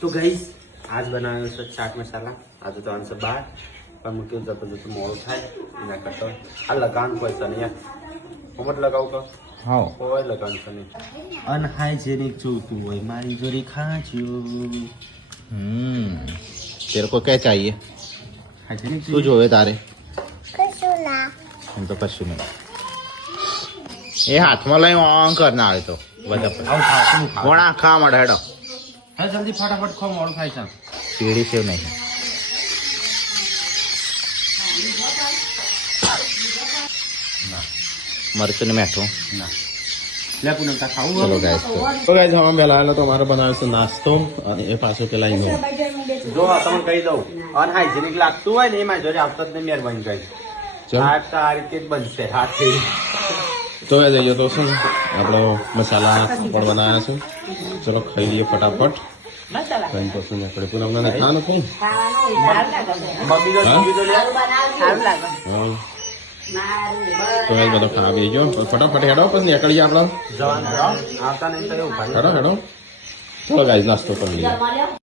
તો ગઈસ આજ બનાવ્યો છે ચાટ મસાલા. આજે તો આનસે બાર પણ મૂક્યું જબરજસ્ત મોડું થાય એના કરતો આ લગાન કોઈ છે નહીં યાર હું લગાવું તો हाँ કોઈ લગાન છે નહીં. અનહાઇજેનિક જોતું હોય મારી જોડી ખાજો. तेरे को क्या चाहिए હાઇજેનિક तू जो है तारे કશુલા हम तो कશું नहीं ये हाथ में लई ऑन करना आवे तो બધા આવું ખાતું ખાવ વણા ખા મડે હેડો હા જલ્દી ફટાફટ ખાઓ મોડું થાય છે. સીડી સેવ નહીં મરચું ને મેઠું ના લે પૂનમ તા ખાવું ચલો ગાઈસ તો ગાઈસ હમણાં પહેલા આવેલો તો અમારે બનાવ્યો છે નાસ્તો અને એ પાછો પેલા એનો જો તમને કહી દઉં અનહાઇજેનિક લાગતું હોય ને એમાં જોડે આવતા જ નહીં મહેરબાની કરી ચલ આ રીતે જ બનશે હાથે. તો એ જઈએ તો શું આપણો મસાલા પાપડ બનાવ્યા છે. ચલો ખાઈ લઈએ ફટાફટ. કઈ પછી આપણે પૂનમ ને ખાવાનું કઈ મમ્મી તો હા? બીજું લે હા. તો એ બધો ખાવી ગયો ફટાફટ હેડો પછી નીકળીએ આપણે. જવાનું આવતા નહીં તો એવું ભાઈ હેડો હેડો ચલો ગાઈસ નાસ્તો કરી લઈએ.